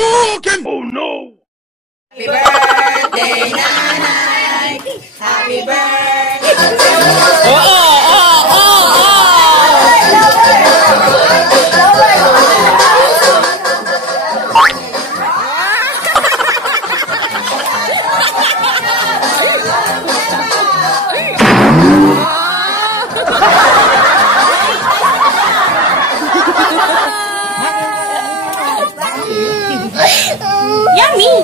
Hadouken! Oh no! Happy birthday, Nanay! Happy birthday! Yummy!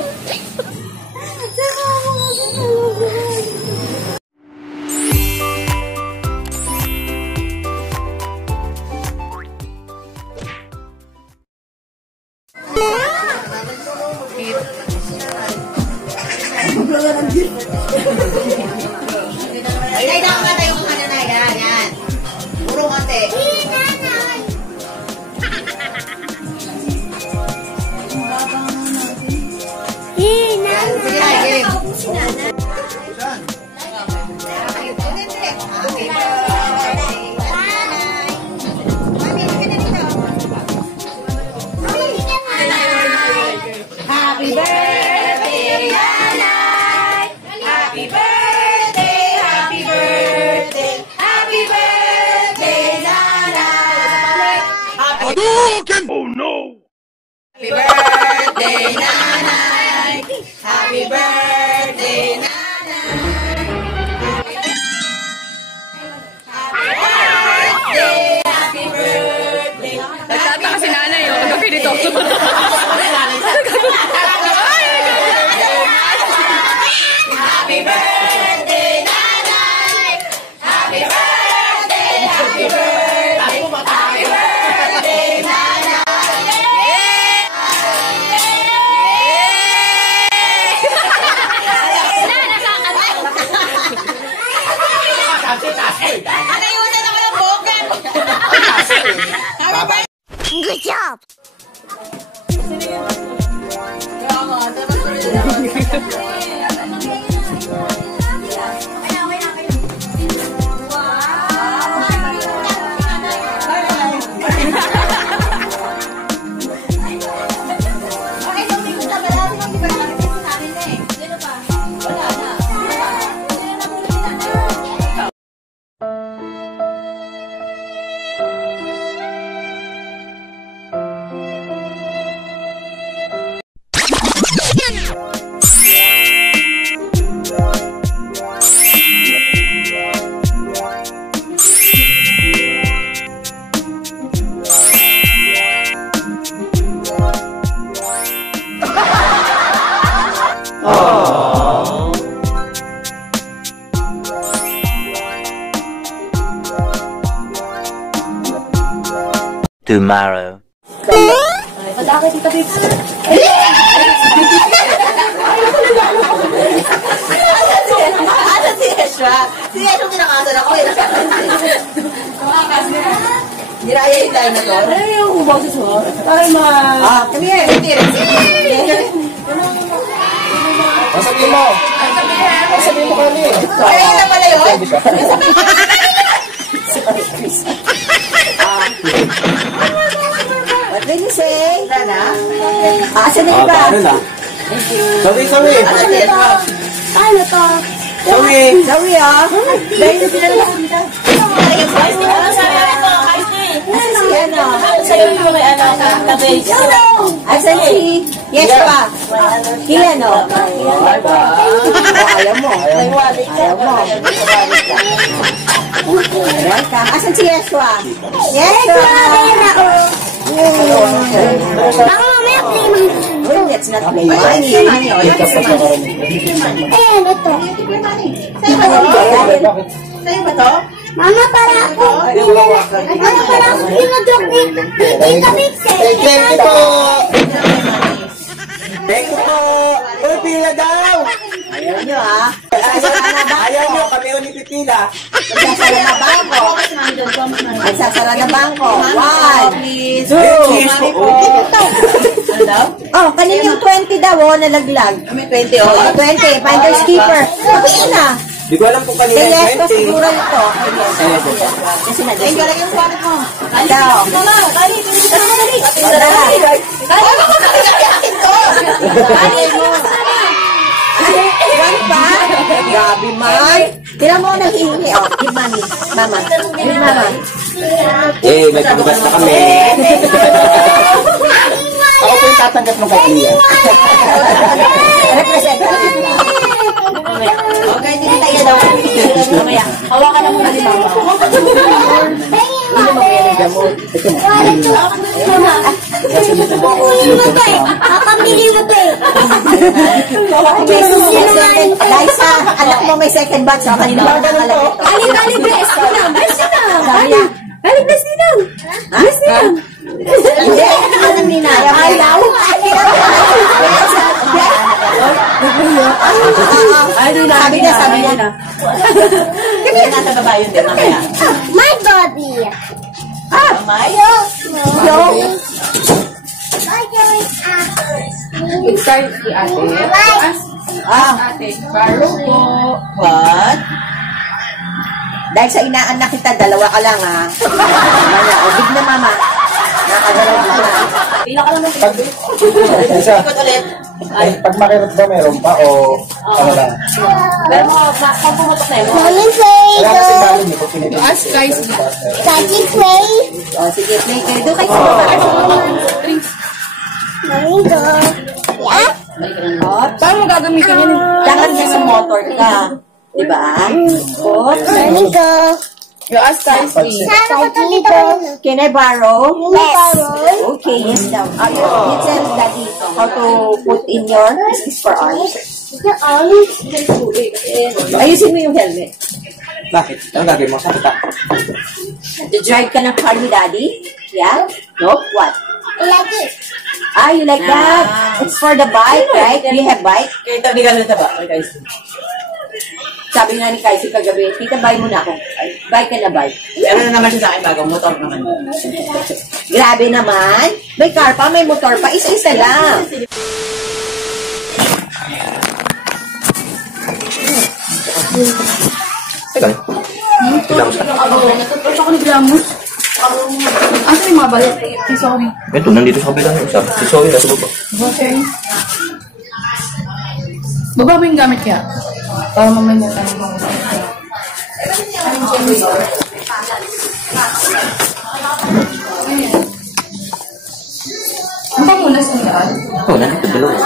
Ay, dapat tayo kung ano na yan. Puro konti. Happy birthday, Nanay! Happy birthday, happy birthday, happy birthday, Nanay! Hadouken! Oh no! Happy birthday, Nanay! Happy birthday, Nanay! Happy birthday! Nagtataka si nanay, oh. Ano ganito? Happy birthday, Nanay! Happy birthday, happy birthday, happy birthday, Nanay! Anayunan ako ng bokeh! Happy birthday! Good job! Tomorrow. Malaki dito, babe. Asa si Ezra? Si Ezra kinakasan ako. Nirayayin tayo na doon. Ano yung boses mo? Ay, ma... Come here. Sabihin mo. Sabihin mo kami. Ayun na pala yun. What will you say? Lana? Asa na iba? Ano na? Sawi. Ano to? Sawi, ah. Dahil na sila lang dito. Ano sabi namin po? Kahit na eh. Asa si ano? Sabi mo kay ano? Kabage. Asa si Yeshua? Kilan, no? Ayaw mo. Ayaw mo. Welcome. Asan si Yeshua? Yeshua! Ako mamaya play money. Oh, let's not play money. Money. Ayan, ito. Sa'yo ba to? Mama, para ako. Mama, para ako pinadrop ni Tita Mixer. Thank you po. Thank you po. Uy, pila daw. Ayaw nyo, ha? Nagsasara na ba? Ayaw nyo, kami yung nipipila. Nagsasara na bangko. Nagsasara na bangko. 1, 2, ano daw? Oh, kanina yung 20 daw, oh, nalaglag. May 20, oh. 20, finders keeper. Sabihin na. Di ko alam kung kanina Kay yung Yesko 20. siguro ito. Kasi na dyan. Ay, yung wallet mo. Daw. Mama, dali. Dali. Dali. Dali. Dali. Dali. One pa? Grabe, man. Tira mo naghihingi. Oh, give mommy. Mama. Give mama. Eh, may pabugas na kami. Ako po yung tatanggap ng kaibigan. Representative. Okay, hindi tayo daw. Mamaya. Hawakan na muna ni mama. Hindi mo kaya ng gamot. Kapamili mo ba Liza, anak mo may second batch. So, kanina mo nakalagay. Ali, bless ko na. Bless ko na. Sabi niya, Ali, bless ni daw. Bless ni daw. hindi, alam ni Naya. Ayaw. Sabi niya. Kami na nasa baba yun din, mamaya. My body. Mayo. Start si ate. Ate, baro po. What? Dahil sa inaanak kita, dalawa ka lang, ha? Maya, o, big na, mama. Nakagalaw na. Pila ka lang ng Isa, ikot ulit. pag makirot ba meron pa o ano lang? Pero mo, kung pumutok na yun. Mommy play. Wala kasi balo niyo pag pinipili. Ask guys. Daddy play. O, sige, play kayo. Doon kayo sa baba. Mommy go. Yeah? Hop. Paano mo gagamitin yun? Dapat niya sa motor ka. Diba? Hop. Mommy go. You ask guys. Saan ko to dito? Can I borrow? Yes. Okay, yes daw. You tell daddy how to put in your is for arms. Ayusin mo yung helmet. Bakit? Ano gagawin mo? Sakit ah. Drive ka ng car ni daddy? Yeah? Nope. What? Like it. Ah, you like that? It's for the bike, right? Do you have bike? Kaya tabi ka na ba? Okay, guys. Sabi nga ni Kaisi kagabi, tita, buy mo na ako. Buy ka na, buy. Meron na naman siya sa akin bagong motor naman. Grabe naman. May car pa, may motor pa. Isa-isa lang. Teka. Natapos ako ni Glamour. Asa yung mga balik? Sorry. Ito, nandito sa kabila ng isa. Si Zoe nasa baba. Okay. Baba mo yung gamit kaya? Para mamaya na tayo mga Ang pangulas ng daan? Oo, nandito dalawa.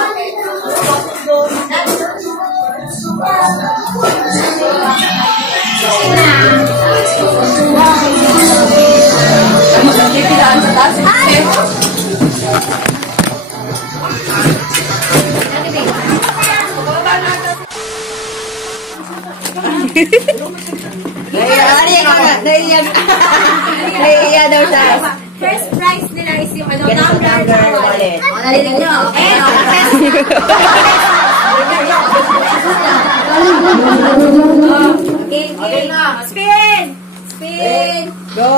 May pilaan sa taas. Naiiya daw siya. First prize nila is yung ano, Get number wallet. Narinig nyo, okay? Okay. Spin! Spin! Go!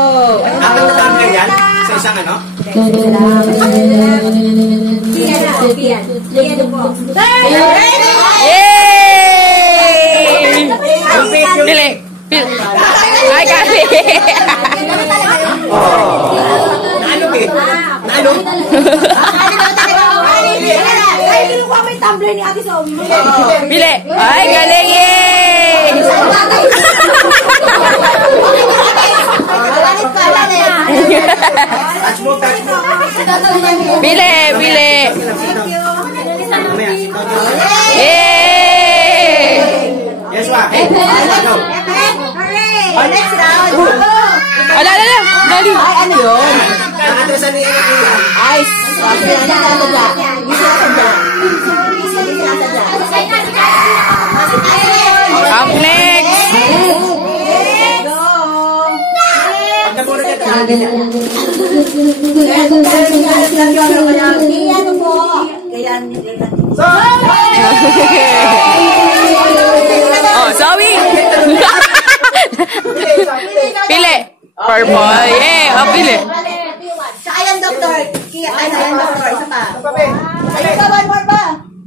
Apat na tumbler yan? Sa isang ano? Pian. Pian po. Pili! Ay, kasi! Naano eh? Naano? Pili! Ay, galing eh! Touch mo, touch mo. Pili! Pili! Yay! Yes, wa. Go. Next round. Ala, ala, ala! Dali! Ay, ano yun? Nakatusan niya yung Ice. Ang next! Oh, Zoe! Pili! Purple! Yeah! Oh, pili! Saka yan, doktor. Ano yan, doktor? Isa pa. Ayun pa, one more pa.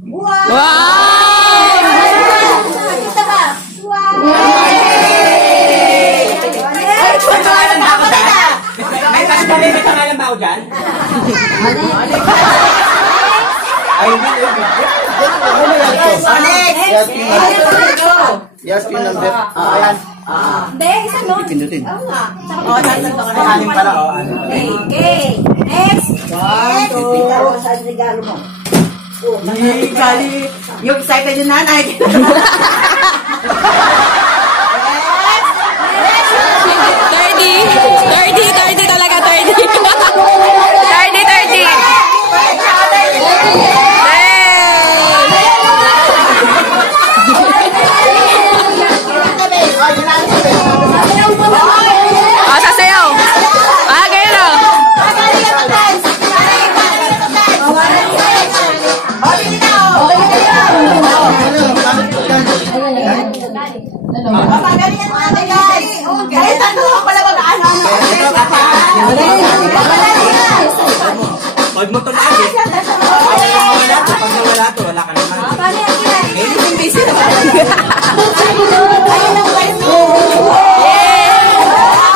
Wow! Wow! Isa pa. May pangalan ba ako dyan? Ay, hindi. Ano na yan ito? Yes, pin number. Ayan. Hindi, isa nun. Pindutin. Oo nga. Oo, nasa ito ka na. Aling pala, o. Okay. Next. Saan regalo mo? Yung excited yung nanay. 30 talaga, 30. 30. Ah, sasayaw. Ah, ganyan o. Kahit ano pala mag-ano. Pag mo ito na agad. Pag nawala ito, wala ka naman. Busy na.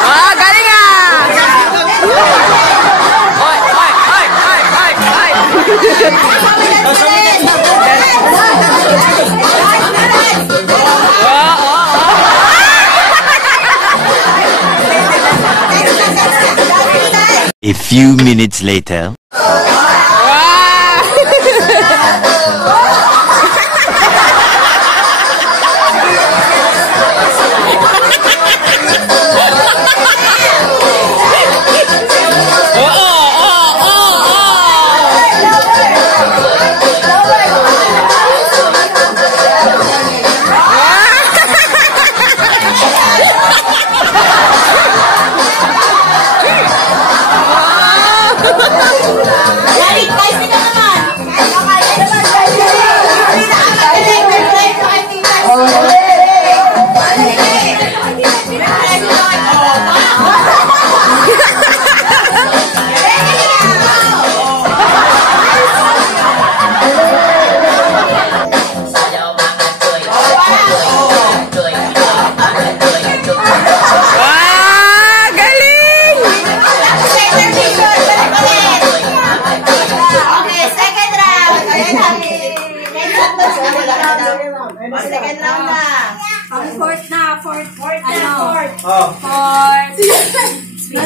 Ah, galing ah. Oy. A few minutes later.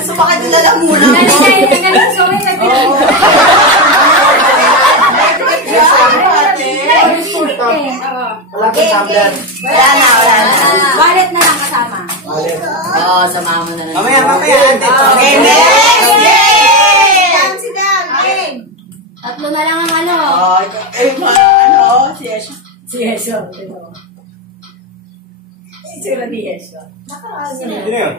Sumakit nila lang muna. Wala ka tablet. Wala na. Wallet na lang kasama. Oo, samahan mo na lang. Mamaya. Okay, next! Yay! Tatlo na lang ang ano. Si Yesho. Sila ni Yesho. Hindi na yun.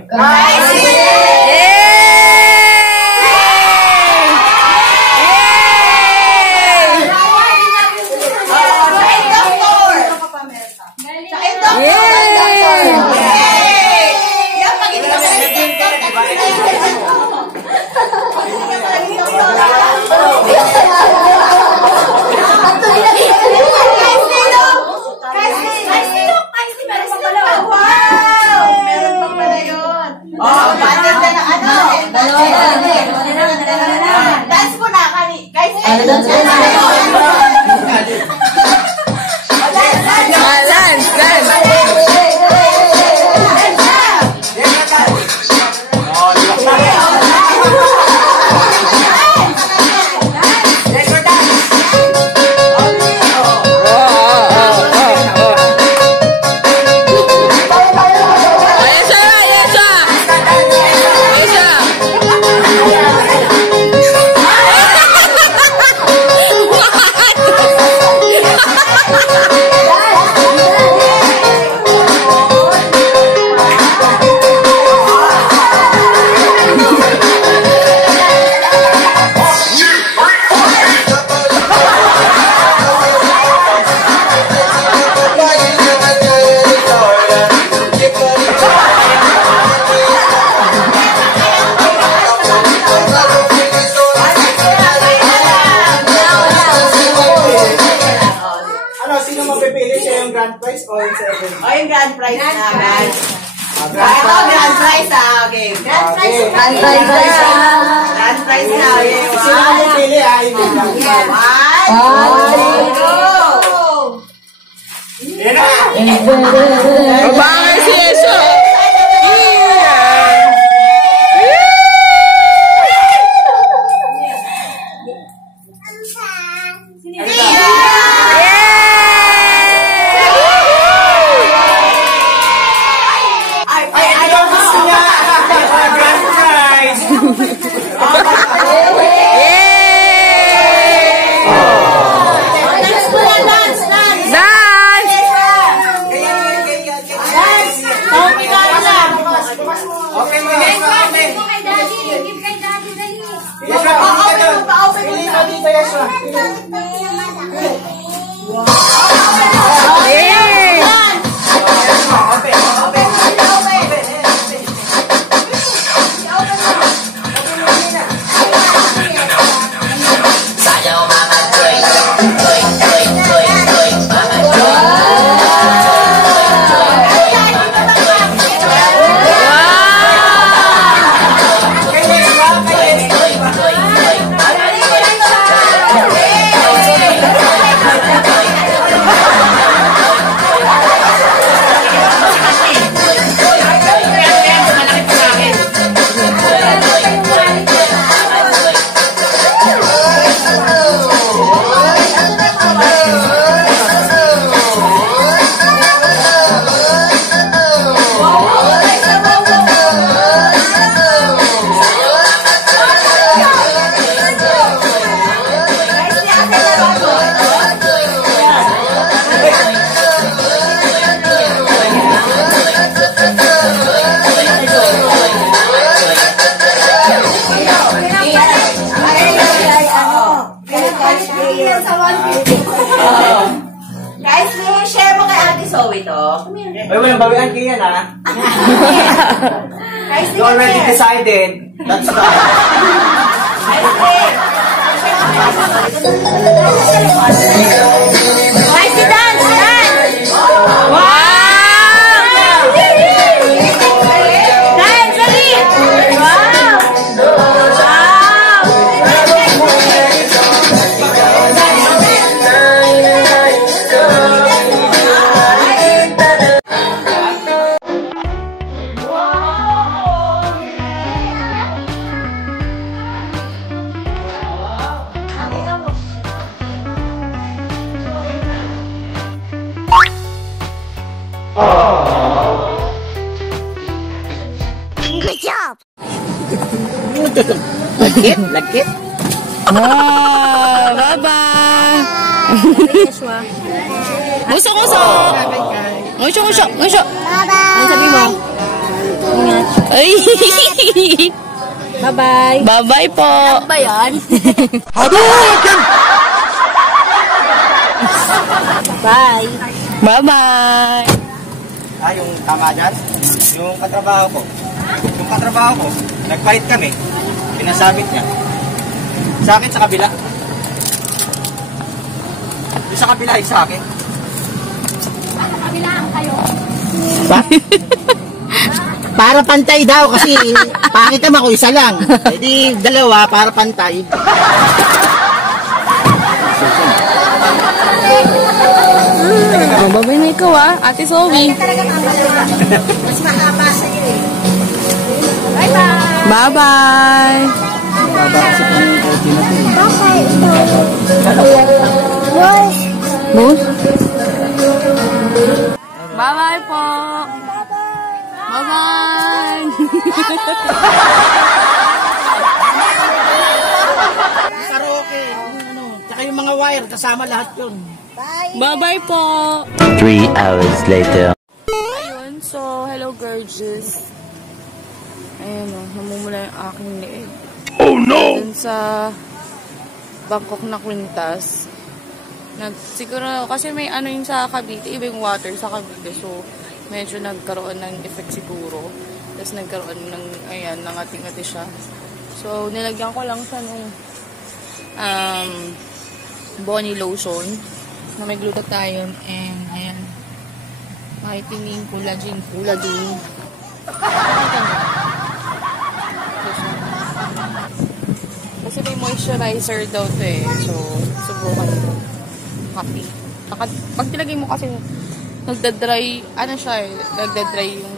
Dance ko na, guys. grand prize o yung second? O, yung grand prize na, guys. Grand Ito, grand prize na. Okay. Grand prize. Grand prize na. Grand prize na. Okay. Sino ang pili, yung grand prize. One. Bye, si Yeso. Guys, may share mo kay Ate Zoe to. Ay, walang bawian kayo yan, ha? Guys, You already decided. That's right. Guys, si dance! Dance! Wow! Dance, dali! Wow! Good job. Lagkit. Wow, bye-bye. Usok. Usok. Bye-bye. Ano sabi mo? Ingat. Ay. Bye-bye. Bye-bye po. Ano ba yan? Hadouken! Bye. Bye-bye. Yung tama dyan, yung katrabaho ko. Nagpalit kami. Pinasabit niya. Sa akin, sa kabila. Yung sa kabila, yung sa akin. Para pantay daw kasi pangit naman ko isa lang. Hindi dalawa para pantay. Oh, babay na ikaw Ate Zoe. Mas mahaba sa'yo eh. Bye-bye! Bye-bye. Boss? Bye-bye po. Bye-bye. Karaoke, tsaka yung mga wire, kasama lahat yun. Bye-bye po. 3 hours later. Ayun, so, hello gorgeous. Ayun namumula yung aking leeg. Oh no! Dun sa Bangkok na Quintas. Siguro, kasi may ano yung sa Cavite, iba yung water sa Cavite. So, medyo nagkaroon ng effect siguro. Tapos nagkaroon ng, ayan, nangati-ngati siya. So, nilagyan ko lang siya nung body lotion na may glutathione and ayan, whitening, collagen. Kasi may moisturizer daw to eh. So, subukan ito. Kape. Pag tilagay mo kasi nagdadry, ano siya eh, nagdadry yung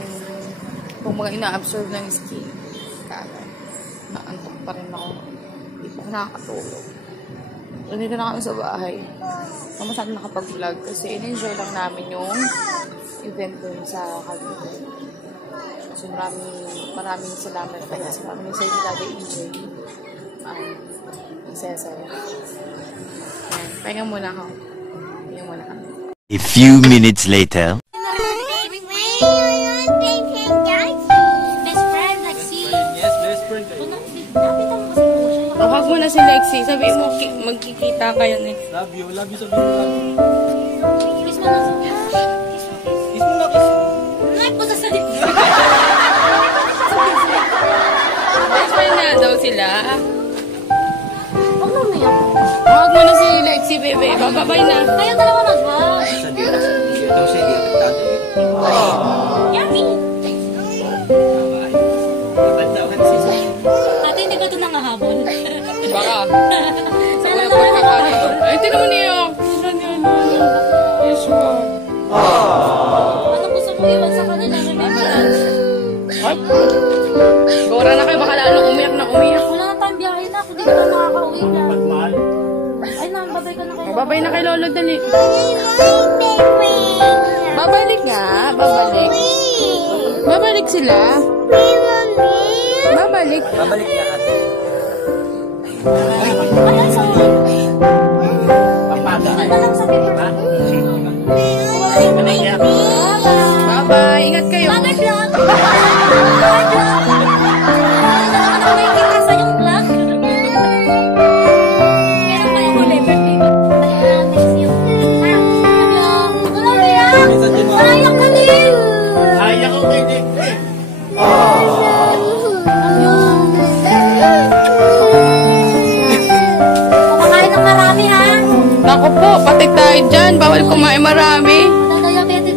kung mga ina-absorb ng skin. Kaya, naantok pa rin ako. Hindi pa nakakatulog. Nandito na kami sa bahay. Masyado nakapag-vlog kasi in-enjoy lang namin yung event dun sa Cavite. So maraming salamat kaya sa maraming sa inyo lagi enjoy. Saya-saya. Pahinga muna ako. Pahinga muna kami. A few minutes later. Huwag mo na si Lexi. Sabi mo, magkikita kayo ni. Love you sabi mo. Kiss mo na. Kiss mo na, kiss. Like mo sa salip. Best friend na daw sila. Huwag mo umiyak. Huwag mo na si Lexi, bebe. Bababay na. Kayo dalawa mag-ba. Ito siya, hindi apektado eh. Yummy. Ate, hindi ba ito nangahabol? Baka. Sa una po kakataon. Ay, tinan mo niyo. Yes, wow. Ano gusto mo iwan sa kanila? Ay. Gora na kayo. Baka lalo umiyak na umiyak. Wala na tayong biyahe na. Kung di ka na nakaka-uwi na. Ay, babay ka na kayo. Babay na kay Lolo, dali. Babalik nga. Babalik. Babalik sila. Babalik. Babalik niya ate. Ay, sorry. Papaga. Ano lang sa paper? Bye-bye. Ingat kayo. Bye, vlog. Bye, vlog. Ano ka nakikita sa yung vlog? Meron pa yung huli, birthday ko. Next year. Wala iyak. Wala iyak ka din. Ayak ko kay Dick. Kumakain ng marami, ha? Naku po, patik tayo dyan. Bawal kumain marami. Diabetes.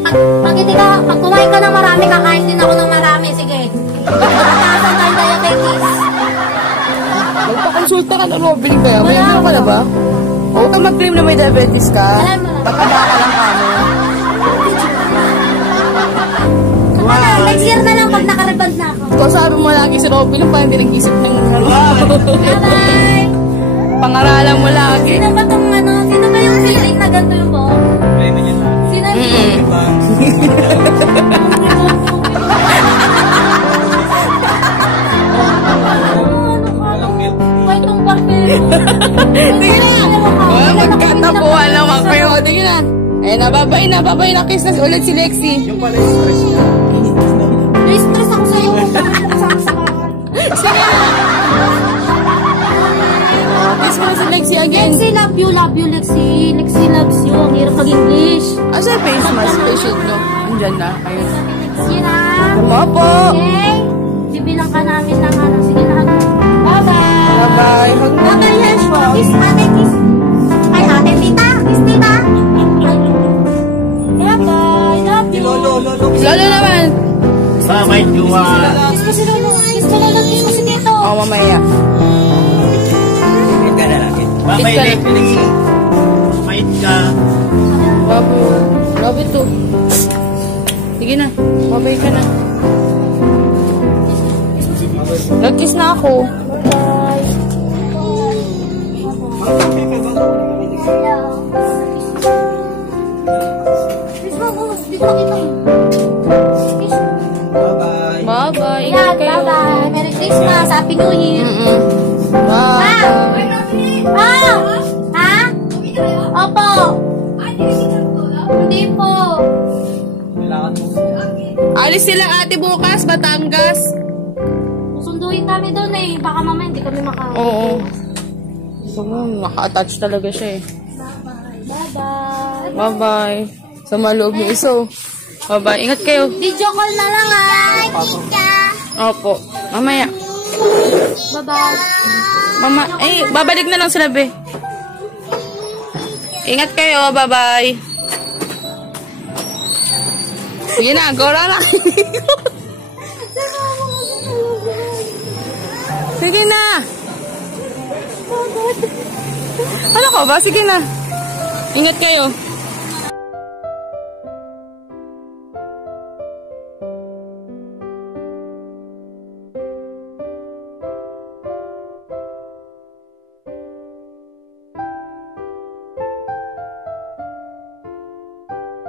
Pag kumain ka ng marami, kakain din ako ng marami. Sige. Mataasan tayong diabetes. Magpakonsulta ka na, Robin, kaya. May ano ka na ba? Huwag kang mag-claim na may diabetes ka. Alam mo. Tataba ka lang kamo. Next year na lang pag nakareband na ako. Kung sabi mo lagi si Robin, pa hindi nag-isip ng Bye-bye! pangaralan mo lagi. Sino ba itong ano? Sino ba yung feeling na ganito yung buhok? Sino yung Why itong barber mo? Sige na. Magkatapuhan naman kayo. Sige na. Eh, nababay na. Kiss na ulit si Lexi. Yung pala yung stress niya. Na-stress ako sa'yo. Sige na. Kiss mo na si Lexi again. Lexi, love you, Lexi. Lexi loves you. Ang hirap mag-English. Asa yung face mask? Face shield nyo. Andyan na. Ayun. Lexi na. Tama po. Okay? Bibilang ka namin ng ano. Sige na. Bye-bye. Bye-bye. Hug na. Bye-bye, Yeshua. Kiss ate, kiss. Ay, ate, tita. Kiss, tita. Bye-bye. Love you. Lolo naman. Bye, Juwa. Kiss ko si Lolo. Kiss ko Lolo. Kiss ko si Tito. Oh, mamaya. Wait ka na lang. Bye, Lexi. Mait ka. Babu. Babu to. Sige na. Babay ka na. Nag-kiss na ako. Bye. Kiss mo. Di ko kita. Kiss. Bye-bye. Bye-bye. Yan, Ingat kayo. bye-bye. Merry Christmas. Happy New Year. Bye. Ah! Ha? Opo. Hindi po. Alis sila ate bukas, Batangas. Susunduin kami doon eh. Baka mamaya hindi kami makain. Oo. So, naka-attach talaga siya eh. Bye-bye. Bye-bye. Sa maloob ng iso. Bye-bye. Ingat kayo. Video call na lang ah. Opo. Mamaya. Bye-bye. Mama, babalik na lang sila, be. Ingat kayo. Bye-bye. Sige na, gora na. Sige na. Wala ka ba? Sige na. Ingat kayo.